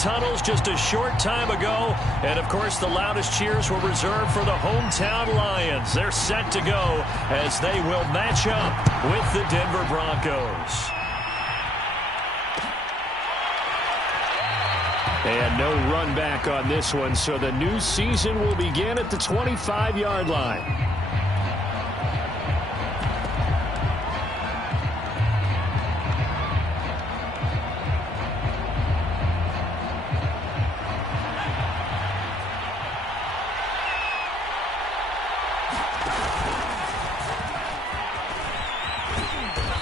tunnels just a short time ago. And, of course, the loudest cheers were reserved for the hometown Lions. They're set to go as they will match up with the Denver Broncos. And no run back on this one, so the new season will begin at the 25-yard line.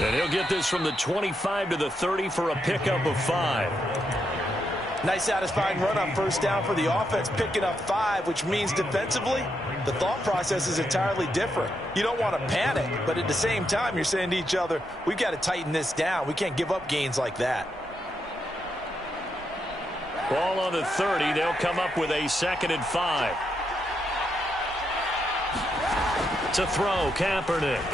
And he'll get this from the 25 to the 30 for a pickup of 5. Nice satisfying run on first down for the offense, picking up 5, which means defensively, the thought process is entirely different. You don't want to panic, but at the same time, you're saying to each other, we've got to tighten this down. We can't give up gains like that. Ball on the 30. They'll come up with a 2nd and 5. To throw, Kaepernick.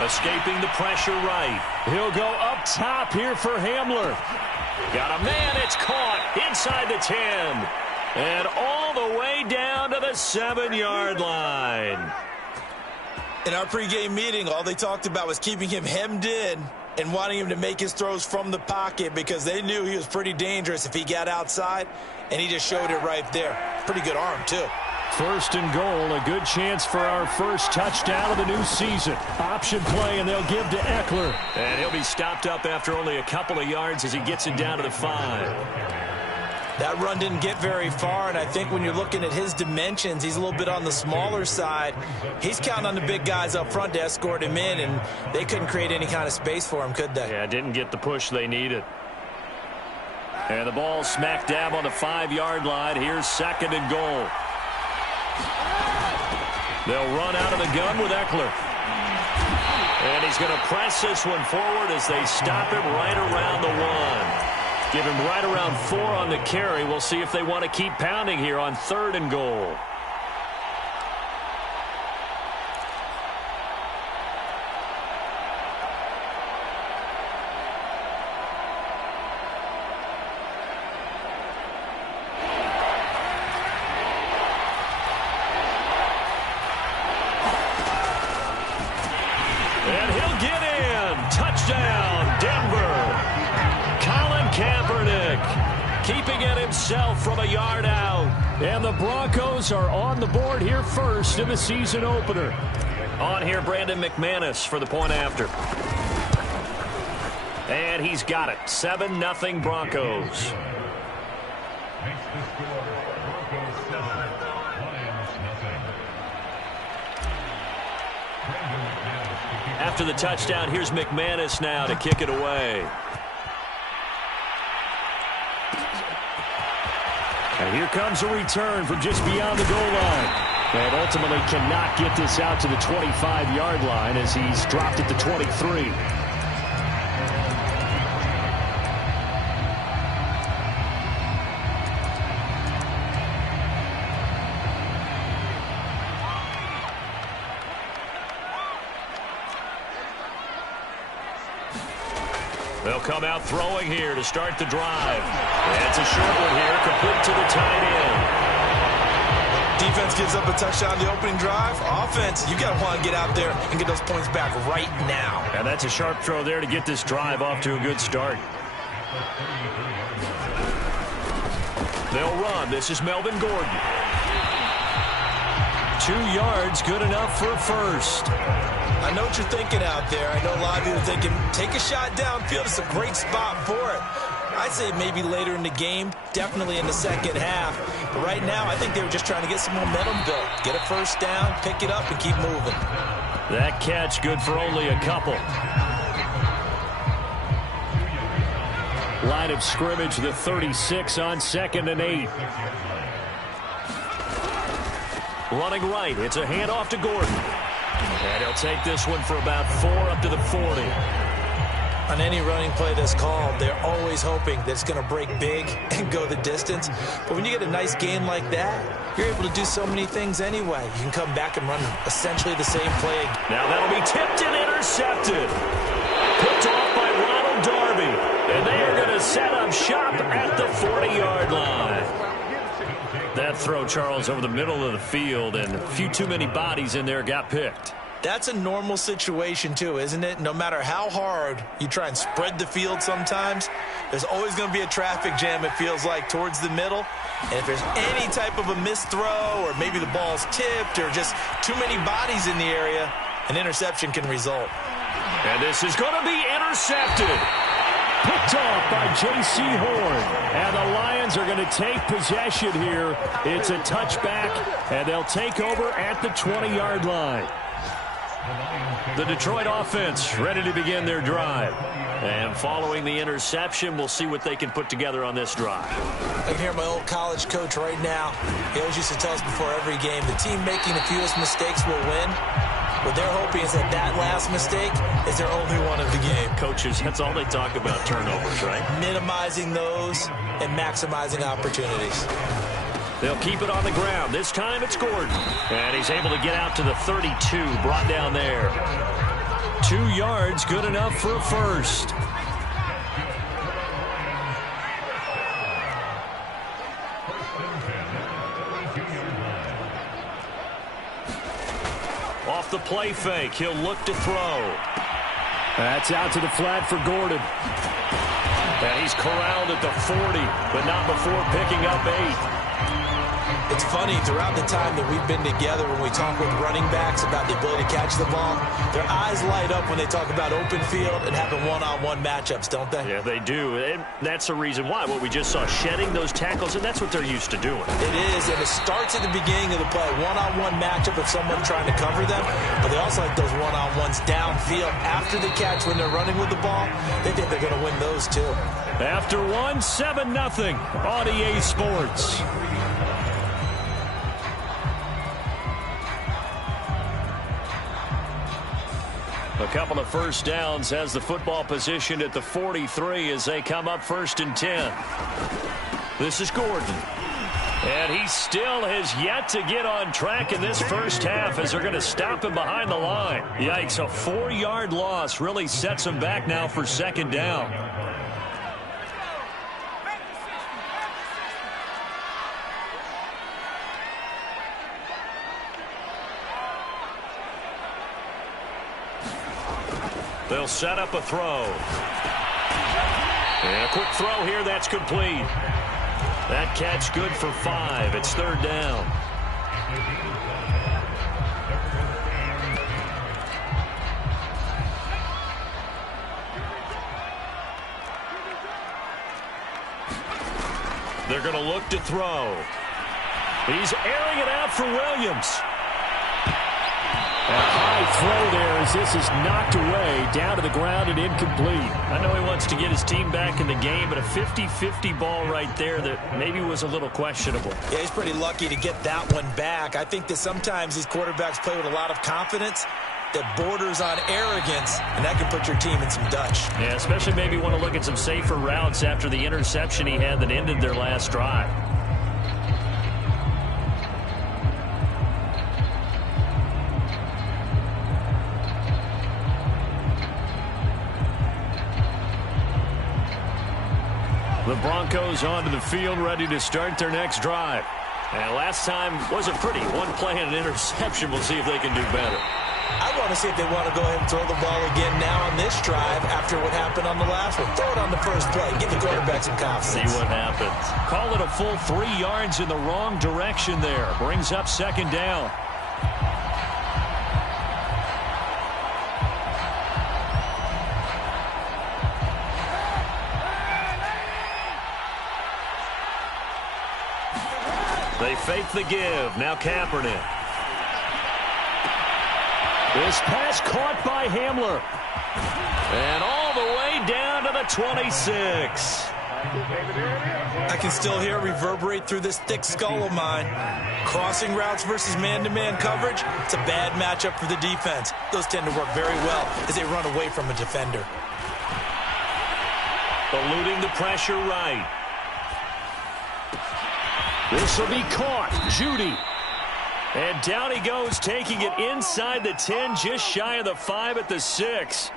Escaping the pressure right. He'll go up top here for Hamler. Got a man, it's caught inside the 10. And all the way down to the 7-yard line. In our pregame meeting, all they talked about was keeping him hemmed in and wanting him to make his throws from the pocket because they knew he was pretty dangerous if he got outside, and he just showed it right there. Pretty good arm, too. 1st and goal, a good chance for our first touchdown of the new season. Option play, and they'll give to Eckler. And he'll be stopped up after only a couple of yards as he gets it down to the 5. That run didn't get very far, and I think when you're looking at his dimensions, he's a little bit on the smaller side. He's counting on the big guys up front to escort him in, and they couldn't create any kind of space for him, could they? Yeah, didn't get the push they needed. And the ball smack dab on the 5-yard line. Here's 2nd and goal. They'll run out of the gun with Eckler. And he's going to press this one forward as they stop him right around the 1. Give him right around 4 on the carry. We'll see if they want to keep pounding here on 3rd and goal. And he'll get in. Touchdown, Denver. Colin Kaepernick keeping it himself from a yard out. And the Broncos are on the board here first in the season opener. On here, Brandon McManus for the point after. And he's got it. 7-0 Broncos. After the touchdown, here's McManus now to kick it away. And here comes a return from just beyond the goal line. And ultimately cannot get this out to the 25-yard line as he's dropped at the 23. They'll come out throwing here to start the drive. And it's a short one here, complete to the tight end. Defense gives up a touchdown the opening drive. Offense, you got to want to get out there and get those points back right now. And that's a sharp throw there to get this drive off to a good start. They'll run. This is Melvin Gordon. 2 yards, good enough for a first. I know what you're thinking out there. I know a lot of you are thinking, take a shot downfield. It's a great spot for it. I'd say maybe later in the game, definitely in the second half. But right now, I think they were just trying to get some momentum built. Get a first down, pick it up, and keep moving. That catch good for only a couple. Line of scrimmage, the 36 on 2nd and 8. Running right, it's a handoff to Gordon. And he'll take this one for about 4 up to the 40. On any running play that's called, they're always hoping that it's going to break big and go the distance. But when you get a nice gain like that, you're able to do so many things anyway. You can come back and run essentially the same play. Now that'll be tipped and intercepted. Picked off by Ronald Darby. And they are going to to set up shop at the 40-yard line. That throw, Charles, over the middle of the field, and a few too many bodies in there got picked. That's a normal situation, too, isn't it? No matter how hard you try and spread the field sometimes, there's always going to be a traffic jam, it feels like, towards the middle. And if there's any type of a missed throw or maybe the ball's tipped or just too many bodies in the area, an interception can result. And this is going to be intercepted. Picked off by J.C. Horn. And the Lions are going to take possession here. It's a touchback, and they'll take over at the 20-yard line. The Detroit offense ready to begin their drive. And following the interception, we'll see what they can put together on this drive. I can hear my old college coach right now. He always used to tell us before every game, the team making the fewest mistakes will win. What they're hoping is that that last mistake is their only one of the game. Coaches, that's all they talk about, turnovers, right? Minimizing those and maximizing opportunities. They'll keep it on the ground. This time it's Gordon. And he's able to get out to the 32, brought down there. 2 yards, good enough for a first. Off the play fake, he'll look to throw. That's out to the flat for Gordon. And he's corralled at the 40, but not before picking up 8. It's funny, throughout the time that we've been together, when we talk with running backs about the ability to catch the ball, their eyes light up when they talk about open field and having one-on-one matchups, don't they? Yeah, they do. And that's the reason why. What we just saw, shedding those tackles, and that's what they're used to doing. It is, and it starts at the beginning of the play. One-on-one matchup of someone trying to cover them, but they also like those one-on-ones downfield after the catch when they're running with the ball. They think they're going to win those, too. After 7-0 on EA Sports. A couple of first downs has the football position at the 43 as they come up 1st and 10. This is Gordon. And he still has yet to get on track in this first half as they're going to stop him behind the line. Yikes, a 4-yard loss really sets him back now for 2nd down. They'll set up a throw. And a quick throw here, that's complete. That catch good for 5. It's 3rd down. They're going to look to throw. He's airing it out for Williams. A high throw there as this is knocked away, down to the ground and incomplete. I know he wants to get his team back in the game, but a 50-50 ball right there that maybe was a little questionable. Yeah, he's pretty lucky to get that one back. I think that sometimes these quarterbacks play with a lot of confidence that borders on arrogance, and that can put your team in some Dutch. Yeah, especially maybe want to look at some safer routes after the interception he had that ended their last drive. The Broncos onto the field, ready to start their next drive. And last time wasn't pretty. One play and an interception. We'll see if they can do better. I want to see if they want to go ahead and throw the ball again now on this drive after what happened on the last one. Throw it on the first play. Give the quarterback some confidence. See what happens. Call it a full 3 yards in the wrong direction there. Brings up 2nd down. They fake the give. Now Kaepernick. This pass caught by Hamler. And all the way down to the 26. I can still hear it reverberate through this thick skull of mine. Crossing routes versus man-to-man coverage, it's a bad matchup for the defense. Those tend to work very well as they run away from a defender. Eluding the pressure right. This will be caught. Judy. And down he goes, taking it inside the 10, just shy of the 5 at the 6.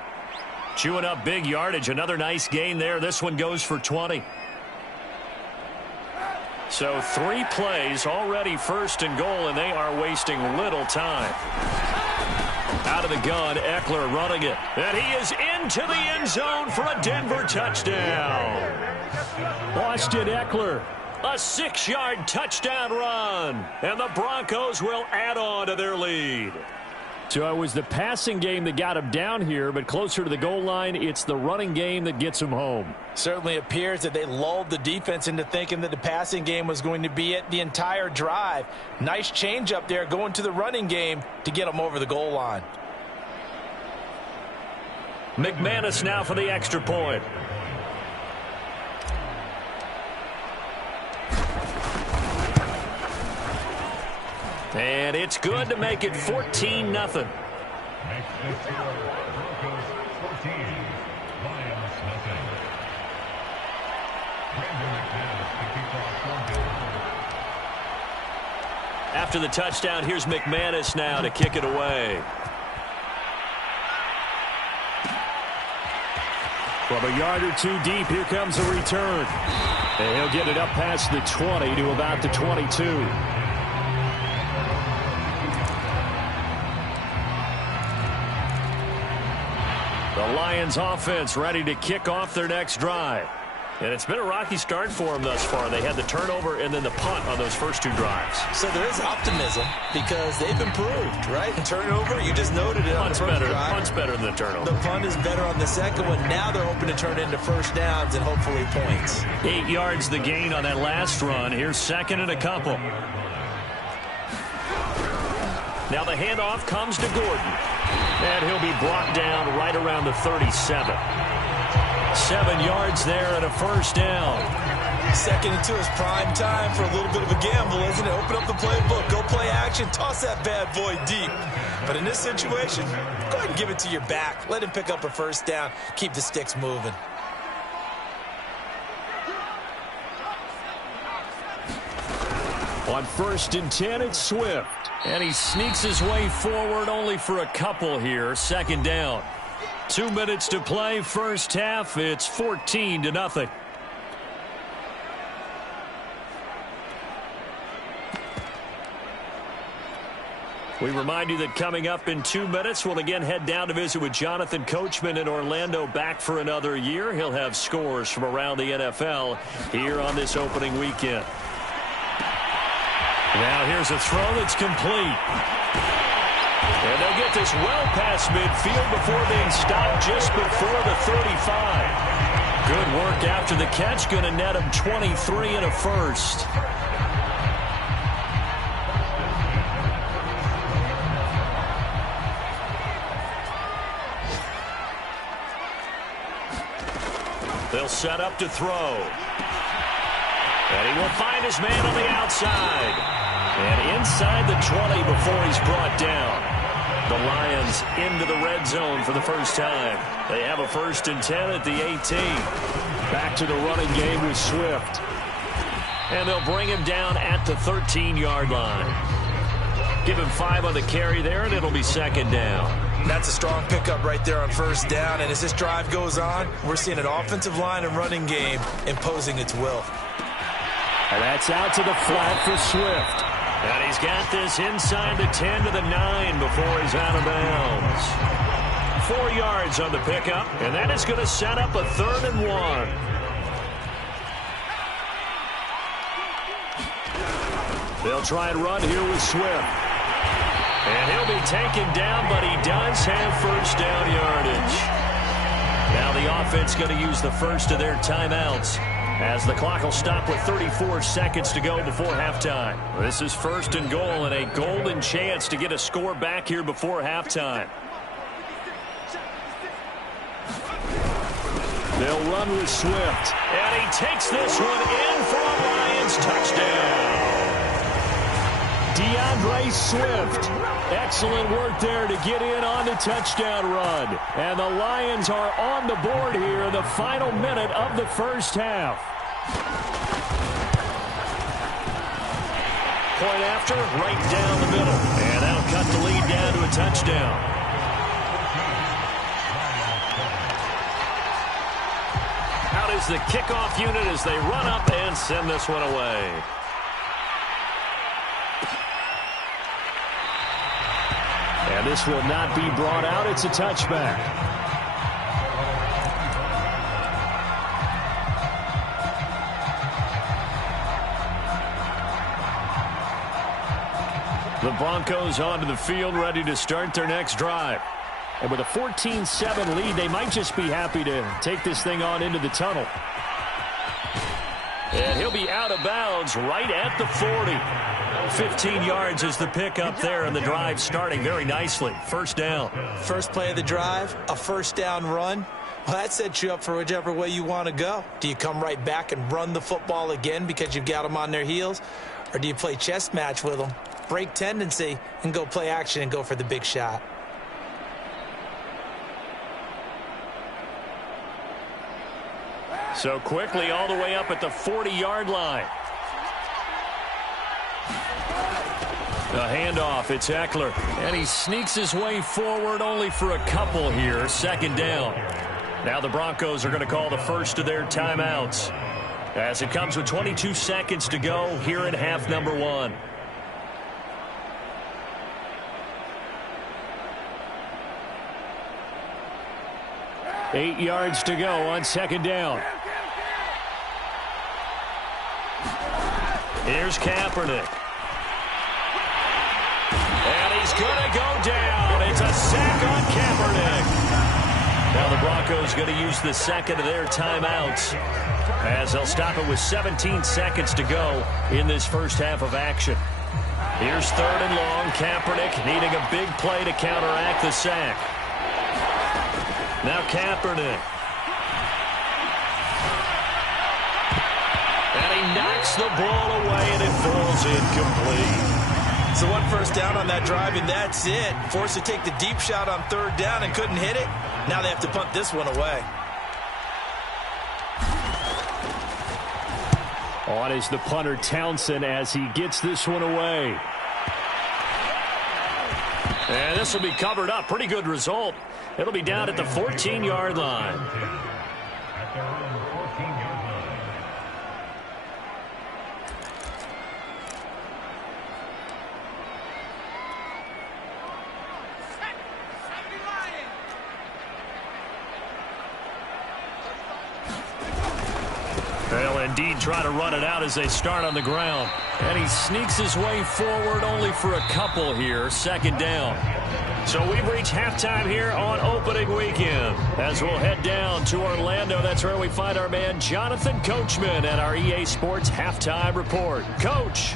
Chewing up big yardage. Another nice gain there. This one goes for 20. So 3 plays, already first and goal, and they are wasting little time. Out of the gun, Eckler running it. And he is into the end zone for a Denver touchdown. Austin Eckler, a 6-yard touchdown run. And the Broncos will add on to their lead. So it was the passing game that got him down here, but closer to the goal line, it's the running game that gets him home. Certainly appears that they lulled the defense into thinking that the passing game was going to be it the entire drive. Nice change up there going to the running game to get them over the goal line. McManus now for the extra point. And it's good to make it 14-0. After the touchdown, here's McManus now to kick it away. From a yard or two deep, here comes a return. And he'll get it up past the 20 to about the 22. The Lions offense ready to kick off their next drive. And it's been a rocky start for them thus far. They had the turnover and then the punt on those first 2 drives. So there is optimism because they've improved, right? And turnover, you just noted it on the first drive. Punt's better than the turnover. The punt is better on the second one. Now they're hoping to turn it into first downs and hopefully points. 8 yards the gain on that last run. Here's second and a couple. Now the handoff comes to Gordon. And he'll be brought down right around the 37. 7 yards there and a first down. Second and 2 is prime time for a little bit of a gamble, isn't it? Open up the playbook, go play action, toss that bad boy deep. But in this situation, go ahead and give it to your back. Let him pick up a first down. Keep the sticks moving. On 1st and 10, it's Swift. And he sneaks his way forward only for a couple here. Second down. 2 minutes to play, first half. It's 14-0. We remind you that coming up in 2 minutes, we'll again head down to visit with Jonathan Coachman in Orlando, back for another year. He'll have scores from around the NFL here on this opening weekend. Now here's a throw that's complete. And they'll get this well past midfield before being stopped just before the 35. Good work after the catch. Going to net him 23 and a first. They'll set up to throw. And he will find his man on the outside. And inside the 20 before he's brought down. The Lions into the red zone for the first time. They have a 1st and 10 at the 18. Back to the running game with Swift. And they'll bring him down at the 13-yard line. Give him 5 on the carry there, and it'll be second down. That's a strong pickup right there on first down. And as this drive goes on, we're seeing an offensive line and running game imposing its will. And that's out to the flat for Swift. And he's got this inside the 10 to the 9 before he's out of bounds. 4 yards on the pickup, and that is going to set up a 3rd and 1. They'll try and run here with Swift. And he'll be taken down, but he does have first down yardage. Now the offense going to use the first of their timeouts, as the clock will stop with 34 seconds to go before halftime. This is 1st and goal, and a golden chance to get a score back here before halftime. They'll run with Swift, and he takes this one in for a Lions touchdown. DeAndre Swift, excellent work there to get in on the touchdown run. And the Lions are on the board here in the final minute of the first half. Point after, right down the middle. And that'll cut the lead down to a touchdown. is the kickoff unit as they run up and send this one away. And this will not be brought out. It's a touchback. The Broncos onto the field, ready to start their next drive. And with a 14-7 lead, they might just be happy to take this thing on into the tunnel. And he'll be out of bounds right at the 40. 15 yards is the pickup there, and the drive starting very nicely. First down. First play of the drive, a first down run. Well, that sets you up for whichever way you want to go. Do you come right back and run the football again because you've got them on their heels? Or do you play chess match with them, break tendency, and go play action and go for the big shot? So quickly all the way up at the 40-yard line. The handoff, it's Eckler. And he sneaks his way forward only for a couple here. Second down. Now the Broncos are going to call the first of their timeouts, as it comes with 22 seconds to go here in half number one. Eight yards to go on second down. Here's Kaepernick. And he's going to go down. It's a sack on Kaepernick. Now the Broncos going to use the second of their timeouts, as they'll stop it with 17 seconds to go in this first half of action. Here's third and long. Kaepernick needing a big play to counteract the sack. Now Kaepernick. And he knocks the ball away, and it falls incomplete. So one first down on that drive, and that's it. Forced to take the deep shot on third down and couldn't hit it. Now they have to punt this one away. On is the punter Townsend as he gets this one away. And this will be covered up. Pretty good result. It'll be down at the 14-yard line. They'll indeed try to run it out as they start on the ground. And he sneaks his way forward only for a couple here. Second down. So we've reached halftime here on opening weekend. As we'll head down to Orlando, that's where we find our man Jonathan Coachman at our EA Sports Halftime Report. Coach.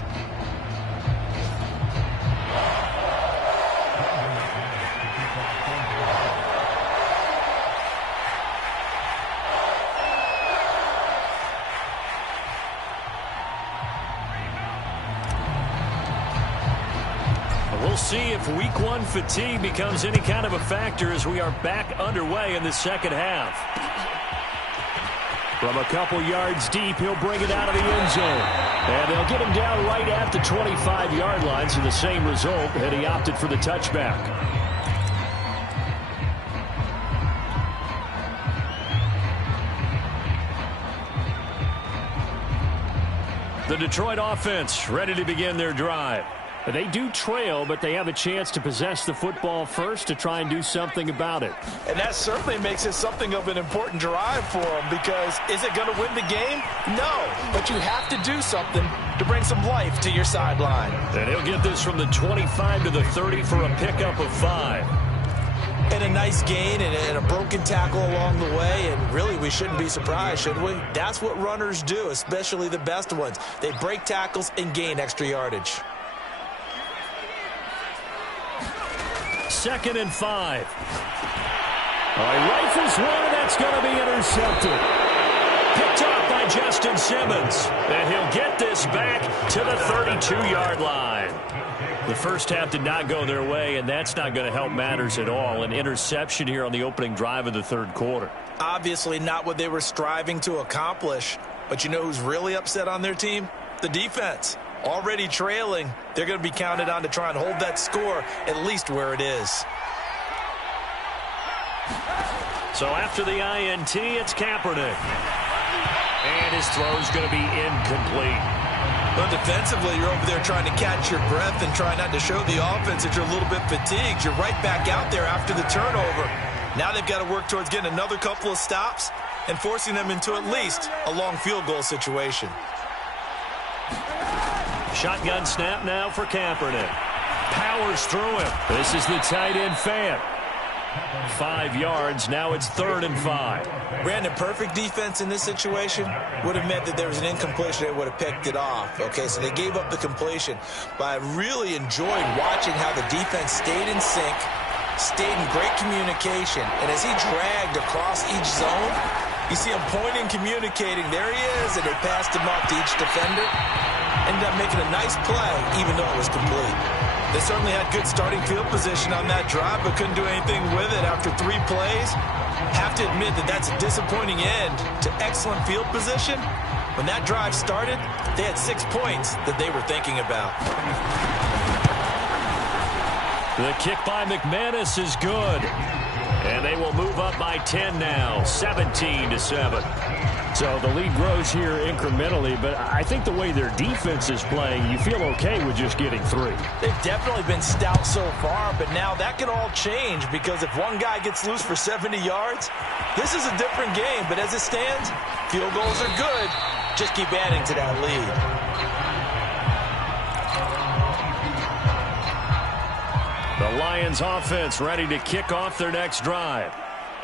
We'll see if week one fatigue becomes any kind of a factor as we are back underway in the second half. From a couple yards deep, he'll bring it out of the end zone. And they'll get him down right at the 25-yard line, so the same result, and he opted for the touchback. The Detroit offense ready to begin their drive. They do trail, but they have a chance to possess the football first to try and do something about it. And that certainly makes it something of an important drive for them, because is it going to win the game? No, but you have to do something to bring some life to your sideline. And he'll get this from the 25 to the 30 for a pickup of 5. And a nice gain and a broken tackle along the way, and really we shouldn't be surprised, should we? That's what runners do, especially the best ones. They break tackles and gain extra yardage. 2nd and 5. He rifles one, that's going to be intercepted. Picked off by Justin Simmons. And he'll get this back to the 32-yard line. The first half did not go their way, and that's not going to help matters at all. An interception here on the opening drive of the third quarter. Obviously not what they were striving to accomplish. But you know who's really upset on their team? The defense. Already trailing, they're going to be counted on to try and hold that score at least where it is. So after the INT, it's Kaepernick. And his throw's going to be incomplete. But defensively, you're over there trying to catch your breath and try not to show the offense that you're a little bit fatigued. You're right back out there after the turnover. Now they've got to work towards getting another couple of stops and forcing them into at least a long field goal situation. Shotgun snap now for Kaepernick. Powers through him. This is the tight end Fant. 5 yards. Now it's 3rd and 5. Brandon, perfect defense in this situation would have meant that there was an incompletion. They would have picked it off. Okay, so they gave up the completion. But I really enjoyed watching how the defense stayed in sync, stayed in great communication. And as he dragged across each zone, you see him pointing, communicating. There he is, and they passed him off to each defender. Ended up making a nice play, even though it was complete. They certainly had good starting field position on that drive, but couldn't do anything with it after 3 plays. Have to admit that that's a disappointing end to excellent field position. When that drive started, they had 6 points that they were thinking about. The kick by McManus is good. And they will move up by 10 now, 17-7. So the lead grows here incrementally, but I think the way their defense is playing, you feel okay with just getting 3. They've definitely been stout so far, but now that can all change because if one guy gets loose for 70 yards, this is a different game. But as it stands, field goals are good. Just keep adding to that lead. The Lions offense ready to kick off their next drive.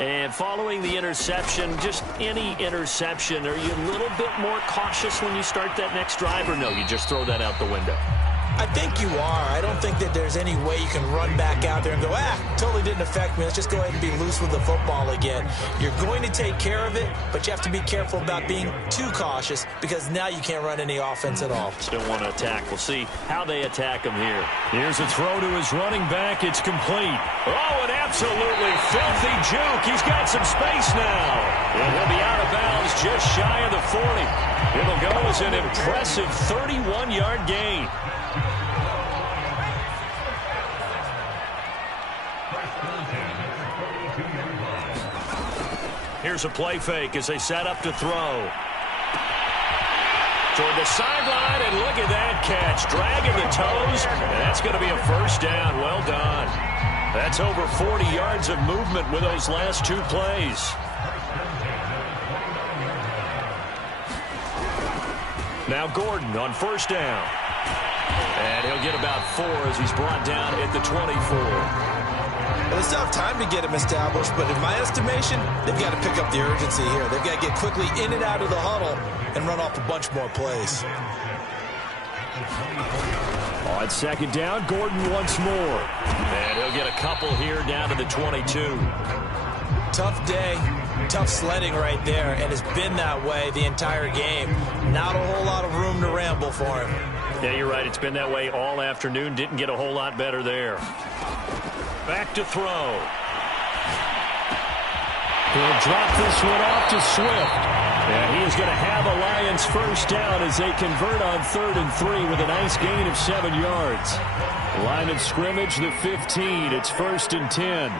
And following the interception, just any interception, are you a little bit more cautious when you start that next drive, or no, you just throw that out the window? I think you are. I don't think that there's any way you can run back out there and go, totally didn't affect me. Let's just go ahead and be loose with the football again. You're going to take care of it, but you have to be careful about being too cautious because now you can't run any offense at all. Still want to attack. We'll see how they attack him here. Here's a throw to his running back. It's complete. Oh, an absolutely filthy juke. He's got some space now. And he'll be out of bounds just shy of the 40. It'll go as an impressive 31-yard gain. Here's a play fake as they set up to throw. Toward the sideline, and look at that catch. Dragging the toes, and that's going to be a first down. Well done. That's over 40 yards of movement with those last 2 plays. Now Gordon on first down. And he'll get about 4 as he's brought down at the 24. Well, it's tough time to get him established, but in my estimation, they've got to pick up the urgency here. They've got to get quickly in and out of the huddle and run off a bunch more plays. On second down, Gordon once more. And he'll get a couple here down to the 22. Tough day, tough sledding right there, and it's been that way the entire game. Not a whole lot of room to ramble for him. Yeah, you're right. It's been that way all afternoon. Didn't get a whole lot better there. Back to throw. He'll drop this one off to Swift. And he is going to have a Lions first down as they convert on 3rd and 3 with a nice gain of 7 yards. Line of scrimmage, the 15. It's 1st and 10.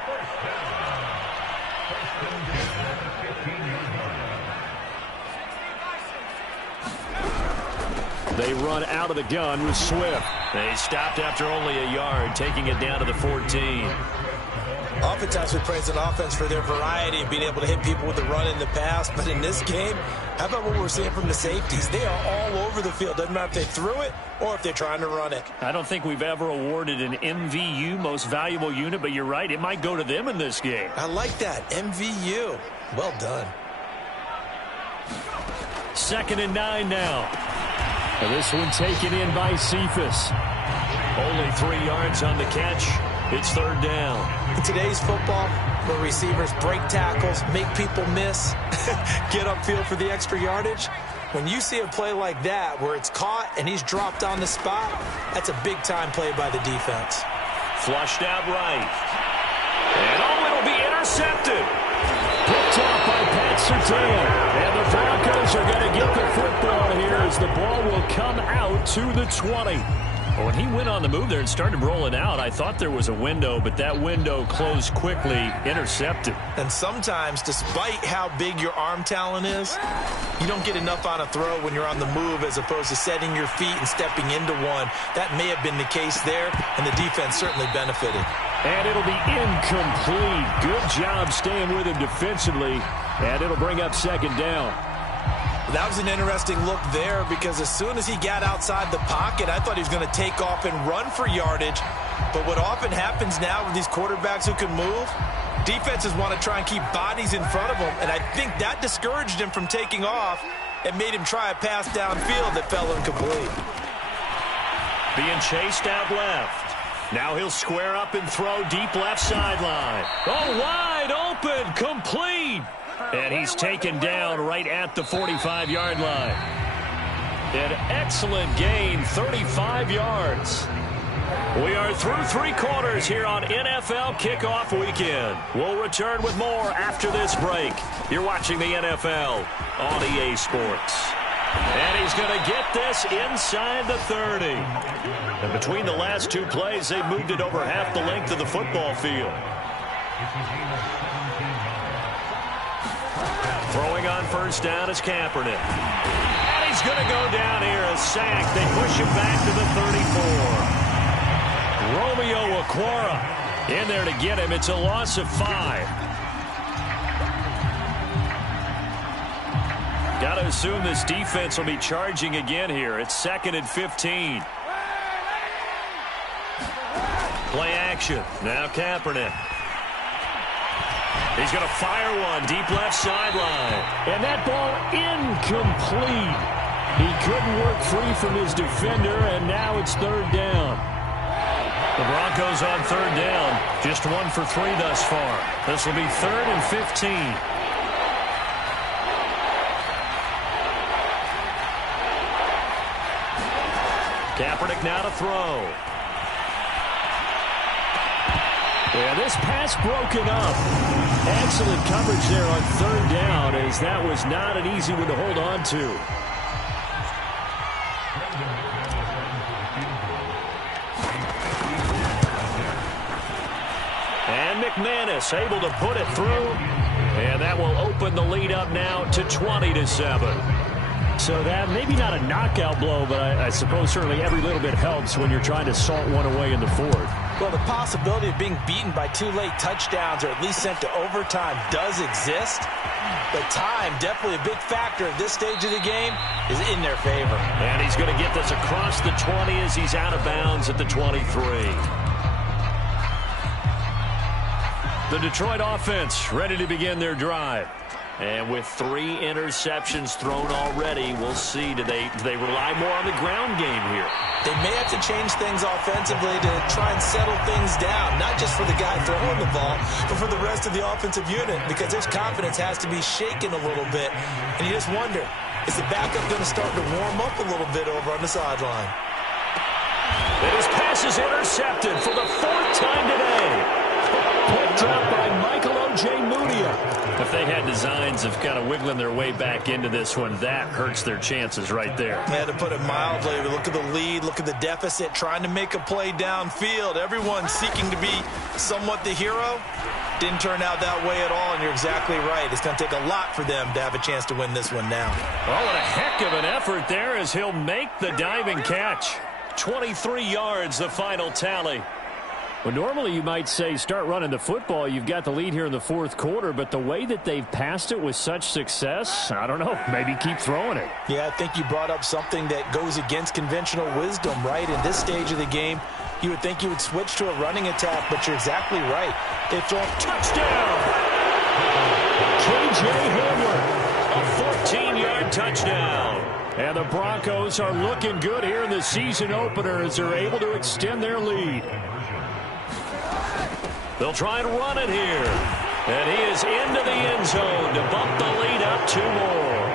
They run out of the gun with Swift. They stopped after only a yard, taking it down to the 14. Oftentimes we praise an offense for their variety and being able to hit people with the run in the pass. But in this game, how about what we're seeing from the safeties? They are all over the field. Doesn't matter if they threw it or if they're trying to run it. I don't think we've ever awarded an MVU, most valuable unit, but you're right. It might go to them in this game. I like that. MVU. Well done. 2nd and 9 now. And this one taken in by Cephas. Only 3 yards on the catch. It's 3rd down. In today's football, where receivers break tackles, make people miss, get upfield for the extra yardage, when you see a play like that where it's caught and he's dropped on the spot, that's a big-time play by the defense. Flushed out right. And it'll be intercepted. Picked off by Pat Surtain. And the Broncos Broncos are going to get the football here as the ball will come out to the 20. Well, when he went on the move there and started rolling out, I thought there was a window, but that window closed quickly, intercepted. And sometimes, despite how big your arm talent is, you don't get enough on a throw when you're on the move as opposed to setting your feet and stepping into one. That may have been the case there, and the defense certainly benefited. And it'll be incomplete. Good job staying with him defensively, and it'll bring up second down. That was an interesting look there because as soon as he got outside the pocket, I thought he was going to take off and run for yardage. But what often happens now with these quarterbacks who can move, defenses want to try and keep bodies in front of them, and I think that discouraged him from taking off and made him try a pass downfield that fell incomplete. Being chased out left. Now he'll square up and throw deep left sideline. Oh, wide open, complete. And he's taken down right at the 45-yard line. An excellent gain, 35 yards. We are through three quarters here on NFL Kickoff Weekend. We'll return with more after this break. You're watching the NFL on EA Sports. And he's going to get this inside the 30. And between the last two plays, they moved it over half the length of the football field. Throwing on first down is Kaepernick. And he's going to go down here, a sack. They push him back to the 34. Romeo Okwara in there to get him. It's a loss of 5. Got to assume this defense will be charging again here. It's 2nd and 15. Play action. Now Kaepernick. He's going to fire one deep left sideline. And that ball incomplete. He couldn't work free from his defender, and now it's 3rd down. The Broncos on 3rd down. Just 1 for 3 thus far. This will be 3rd and 15. Kaepernick now to throw. Yeah, this pass broken up. Excellent coverage there on 3rd down, as that was not an easy one to hold on to. And McManus able to put it through. And that will open the lead up now to 20-7. So that maybe not a knockout blow, but I suppose certainly every little bit helps when you're trying to salt one away in the 4th. Well, the possibility of being beaten by 2 late touchdowns or at least sent to overtime does exist. But time, definitely a big factor at this stage of the game, is in their favor. And he's going to get this across the 20 as he's out of bounds at the 23. The Detroit offense ready to begin their drive. And with 3 interceptions thrown already, we'll see. Do they rely more on the ground game here? They may have to change things offensively to try and settle things down, not just for the guy throwing the ball, but for the rest of the offensive unit, because their confidence has to be shaken a little bit. And you just wonder, is the backup going to start to warm up a little bit over on the sideline? And his pass is intercepted for the 4th time today. Picked up by Michael O.J. Mudia. If they had designs of kind of wiggling their way back into this one, that hurts their chances right there. Yeah, to put it mildly, look at the lead, look at the deficit, trying to make a play downfield. Everyone seeking to be somewhat the hero. Didn't turn out that way at all, and you're exactly right. It's going to take a lot for them to have a chance to win this one now. Oh, what a heck of an effort there as he'll make the diving catch. 23 yards, the final tally. Well, normally you might say start running the football. You've got the lead here in the 4th quarter, but the way that they've passed it with such success, I don't know, maybe keep throwing it. Yeah, I think you brought up something that goes against conventional wisdom, right? In this stage of the game, you would think you would switch to a running attack, but you're exactly right. They've thrown touchdown. K.J. Hamler, a 14-yard touchdown. And the Broncos are looking good here in the season opener as they're able to extend their lead. They'll try and run it here. And he is into the end zone to bump the lead up 2 more.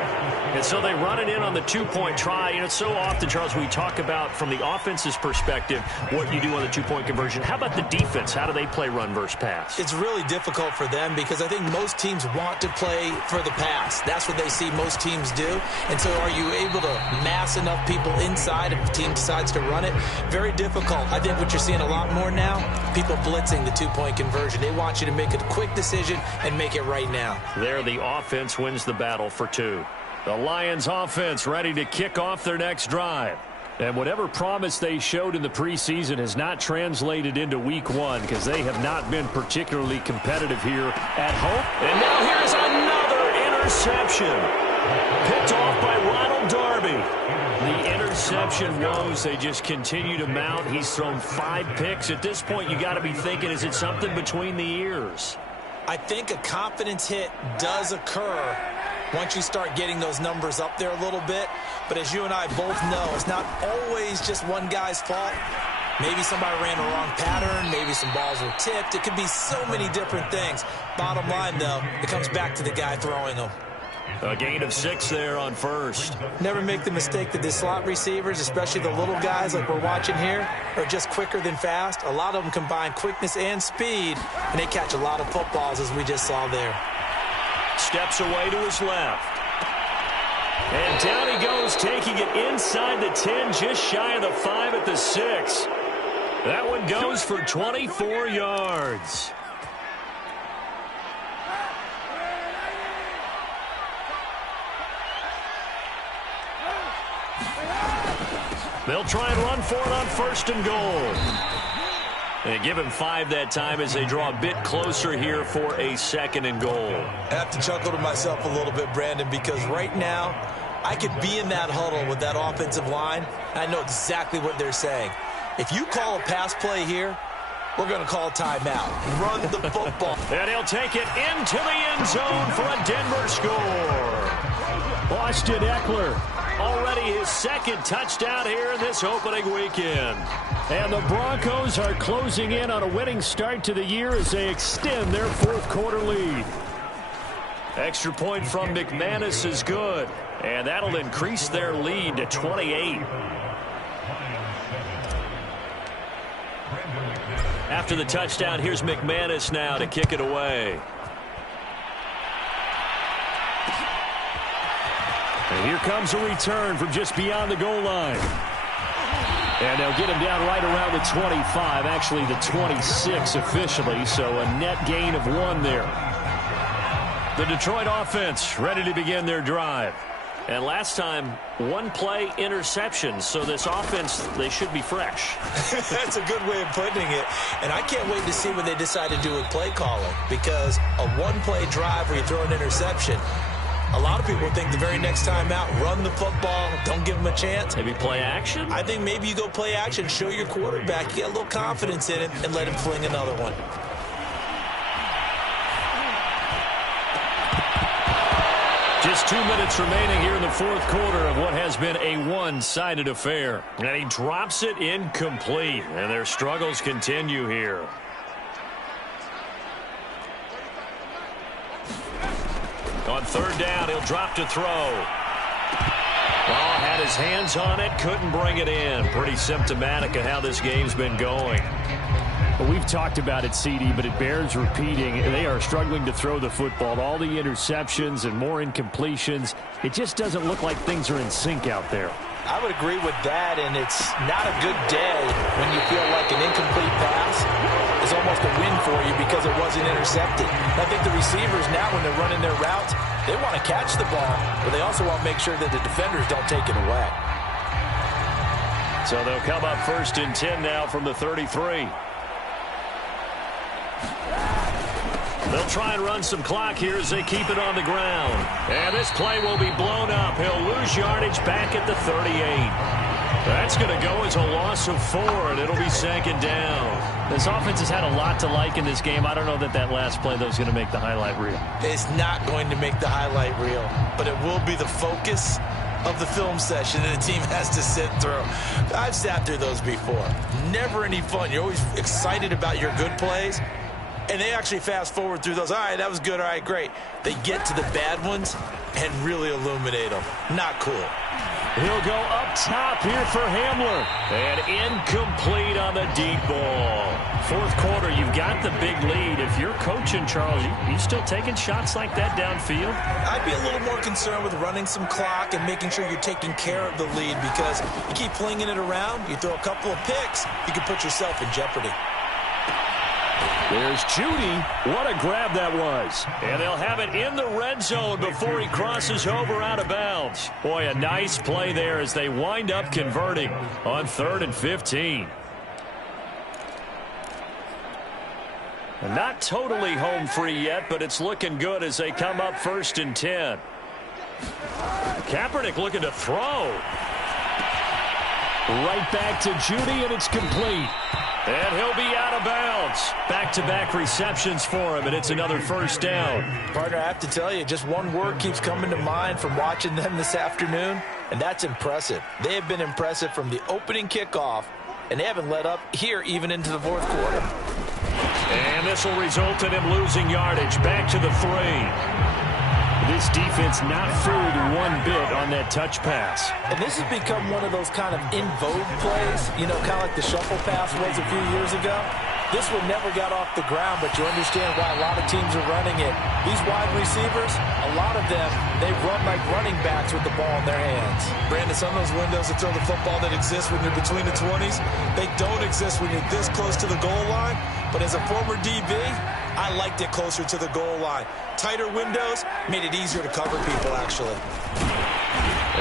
And so they run it in on the two-point try. And it's so often, Charles, we talk about from the offense's perspective what you do on the two-point conversion. How about the defense? How do they play run versus pass? It's really difficult for them because I think most teams want to play for the pass. That's what they see most teams do. And so are you able to mass enough people inside if the team decides to run it? Very difficult. I think what you're seeing a lot more now, people blitzing the two-point conversion. They want you to make a quick decision and make it right now. There, the offense wins the battle for two. The Lions offense ready to kick off their next drive. And whatever promise they showed in the preseason has not translated into week one because they have not been particularly competitive here at home. And now here's another interception. Picked off by Ronald Darby. The interception woes, they just continue to mount. He's thrown 5 picks. At this point, you got to be thinking, is it something between the ears? I think a confidence hit does occur once you start getting those numbers up there a little bit. But as you and I both know, it's not always just one guy's fault. Maybe somebody ran a wrong pattern. Maybe some balls were tipped. It could be so many different things. Bottom line, though, it comes back to the guy throwing them. A gain of 6 there on first. Never make the mistake that the slot receivers, especially the little guys like we're watching here, are just quicker than fast. A lot of them combine quickness and speed, and they catch a lot of footballs, as we just saw there. Steps away to his left. And down he goes, taking it inside the 10, just shy of the 5 at the 6. That one goes for 24 yards. They'll try and run for it on first and goal. They give him 5 that time as they draw a bit closer here for a second and goal. I have to chuckle to myself a little bit, Brandon, because right now I could be in that huddle with that offensive line, and I know exactly what they're saying. If you call a pass play here, we're going to call a timeout. Run the football. And he'll take it into the end zone for a Denver score. Austin Eckler, already his second touchdown here in this opening weekend. And the Broncos are closing in on a winning start to the year as they extend their fourth-quarter lead. Extra point from McManus is good, and that'll increase their lead to 28. After the touchdown, here's McManus now to kick it away. And here comes a return from just beyond the goal line. And they'll get him down right around the 25, actually the 26 officially, so a net gain of 1 there. The Detroit offense ready to begin their drive. And last time, 1-play interception, so this offense, they should be fresh. That's a good way of putting it. And I can't wait to see what they decide to do with play calling, because a 1-play drive where you throw an interception, a lot of people think the very next time out, run the football, don't give them a chance. Maybe play action? I think maybe you go play action, show your quarterback, you get a little confidence in it, and let him fling another one. Just 2 minutes remaining here in the fourth quarter of what has been a one-sided affair. And he drops it incomplete, and their struggles continue here. On third down, he'll drop to throw. Had his hands on it, couldn't bring it in. Pretty symptomatic of how this game's been going. Well, we've talked about it, CD, but it bears repeating. They are struggling to throw the football. All the interceptions and more incompletions. It just doesn't look like things are in sync out there. I would agree with that, and it's not a good day when you feel like an incomplete pass is almost a win for you because it wasn't intercepted. I think the receivers now, when they're running their routes, they want to catch the ball, but they also want to make sure that the defenders don't take it away. So they'll come up first and 10 now from the 33. They'll try and run some clock here as they keep it on the ground. And this play will be blown up. He'll lose yardage back at the 38. That's going to go as a loss of 4, and it'll be second down. This offense has had a lot to like in this game. I don't know that that last play, though, is going to make the highlight reel. It's not going to make the highlight reel, but it will be the focus of the film session that the team has to sit through. I've sat through those before. Never any fun. You're always excited about your good plays, And they actually fast forward through those. All right, that was good. All right, great. They get to the bad ones and really illuminate them. Not cool. He'll go up top here for Hamler. And incomplete on the deep ball. Fourth quarter, you've got the big lead. If you're coaching, Charles, you still taking shots like that downfield? I'd be a little more concerned with running some clock and making sure you're taking care of the lead, because you keep flinging it around, you throw a couple of picks, you can put yourself in jeopardy. There's Judy. What a grab that was. And they'll have it in the red zone before he crosses over out of bounds. Boy, a nice play there as they wind up converting on 3rd and 15. And not totally home free yet, but it's looking good as they come up 1st and 10. Kaepernick looking to throw. Right back to Judy, and it's complete. And he'll be out of bounds. Back-to-back receptions for him, and it's another first down. Partner, I have to tell you, just one word keeps coming to mind from watching them this afternoon, and that's impressive. They have been impressive from the opening kickoff, and they haven't let up here even into the fourth quarter. And this will result in him losing yardage. Back to the 3. This defense not fooled one bit on that touch pass. And this has become one of those kind of in vogue plays, you know, kind of like the shuffle pass was a few years ago. This one never got off the ground, but you understand why a lot of teams are running it. These wide receivers, a lot of them, they run like running backs with the ball in their hands. Brandon, some of those windows to throw the football that exist when you're between the 20s, they don't exist when you're this close to the goal line. But as a former DB, I liked it closer to the goal line. Tighter windows made it easier to cover people, actually.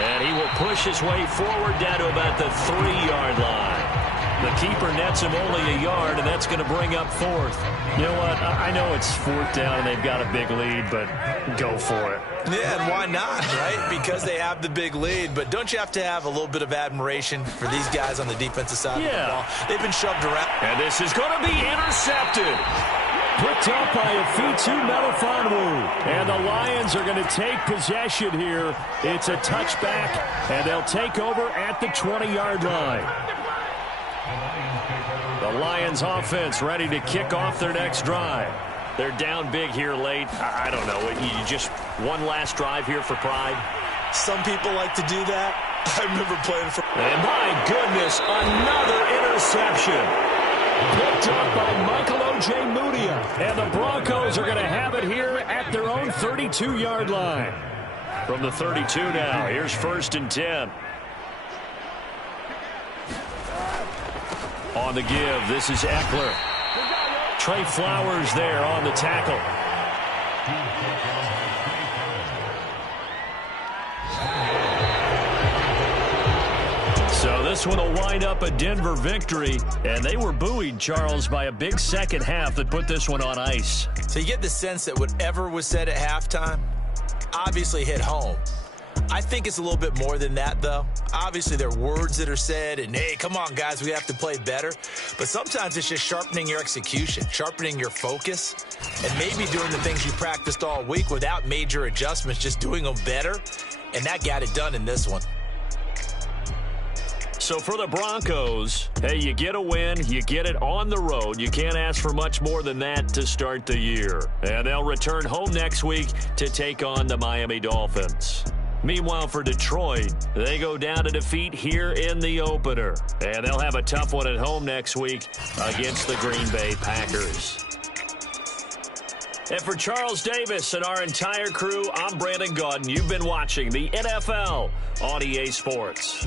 And he will push his way forward down to about the 3-yard line. The keeper nets him only a yard, and that's going to bring up 4th. You know what? I know it's 4th down and they've got a big lead, but go for it. Yeah, and why not, right? Because they have the big lead. But don't you have to have a little bit of admiration for these guys on the defensive side of the ball? They've been shoved around. And this is going to be intercepted. Picked up by Afitu Melifonwu. And the Lions are going to take possession here. It's a touchback, and they'll take over at the 20-yard line. The Lions offense ready to kick off their next drive. They're down big here late. I don't know. You just one last drive here for pride? Some people like to do that. I remember playing for... And my goodness, another interception. Picked up by Michael Ojemudia. And the Broncos are going to have it here at their own 32-yard line. From the 32 now, here's 1st and 10. On the give, this is Eckler. Trey Flowers there on the tackle. So this one will wind up a Denver victory, and they were buoyed, Charles, by a big second half that put this one on ice. So you get the sense that whatever was said at halftime obviously hit home. I think it's a little bit more than that, though. Obviously, there are words that are said, and, hey, come on, guys, we have to play better. But sometimes it's just sharpening your execution, sharpening your focus, and maybe doing the things you practiced all week without major adjustments, just doing them better. And that got it done in this one. So for the Broncos, hey, you get a win, you get it on the road. You can't ask for much more than that to start the year. And they'll return home next week to take on the Miami Dolphins. Meanwhile, for Detroit, they go down to defeat here in the opener. And they'll have a tough one at home next week against the Green Bay Packers. And for Charles Davis and our entire crew, I'm Brandon Gaudin. You've been watching the NFL on EA Sports.